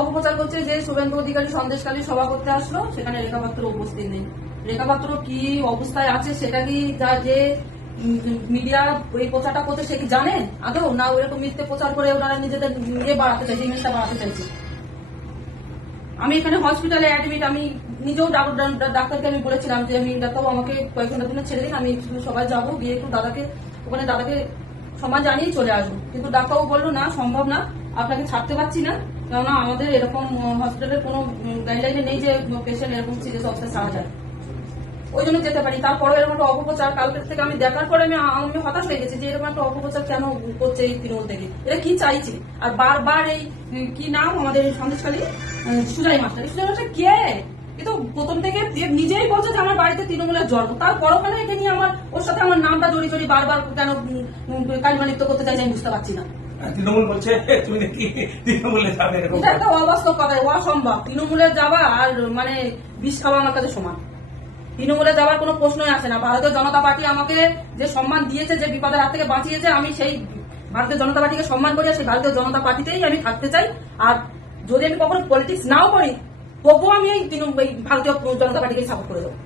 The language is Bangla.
অপপ্রচার করছে যে শুভেন্দু অধিকারী সন্দেশকালী সভা করতে আসলো, সেখানে রেখা পাত্র উপস্থিত নেই। রেখা পাত্র কি অবস্থায় আছে সেটা কি যে মিডিয়া এই প্রচারটা করতে সে কি জানে আদৌ? না ওরকম মিথ্যে প্রচার করে ওনারা নিজেদের বাড়াতে চাইছে, ইমেজটা বাড়াতে চাইছে। আমি এখানে হসপিটালে অ্যাডমিট, আমি নিজেও ডাক্তারকে আমি বলেছিলাম যে আমি ডাক্তারবাবু আমাকে কয়েক ঘন্টার জন্য ছেড়ে দিন, আমি সবাই যাবো, গিয়ে একটু দাদাকে সম্মান জানিয়ে চলে আসবো। কিন্তু ডাক্তারবাবু বললো না, সম্ভব না, আপনাকে ছাড়তে পারছি না, কেননা আমাদের এরকম হসপিটালের কোনো গাইডলাইনে নেই যে পেশেন্ট এরকম সিরিয়াস অবস্থায় ছাড়া যায়। ওই জন্য যেতে পারি। তারপরে এরকম একটা অপপ্রচার কালকের থেকে আমি দেখার পরে আমি হতাশ হয়ে গেছি যে এরকম একটা অপপ্রচার কেন করছে এই তৃণমূল থেকে, এটা কি চাইছে। আর বারবার এই কি নাম আমাদের সন্দেশখালী সুজয় মাস্টার কে, কিন্তু প্রথম থেকে নিজেই বলছে যে আমার বাড়িতে তৃণমূলের জন্ম, তারপরও কেন একে নিয়ে ওর সাথে আমার নামটা জড়িয়ে বারবার কেন কালিমালিপ্ত করতে চাইছে আমি বুঝতে পারছি না। তৃণমূল বলছে তুমি নাকি তৃণমূলে যাবে, এটা একটা অবাস্তব কথা, অসম্ভব। তৃণমূলে যাওয়া আর মানে বিষ খাওয়া আমার কাছে সমান। তৃণমূলে যাওয়ার কোনো প্রশ্নই আসে না। ভারতীয় জনতা পার্টি আমাকে যে সম্মান দিয়েছে, যে বিপদের হাত থেকে বাঁচিয়েছে, আমি সেই ভারতীয় জনতা পার্টিকে সম্মান করি, সেই ভারতীয় জনতা পার্টিতেই আমি থাকতে চাই। আর যদি আমি কখনো পলিটিক্স নাও করি, তবুও আমি এই ভারতীয় জনতা পার্টিকে সাপোর্ট করে দেবো।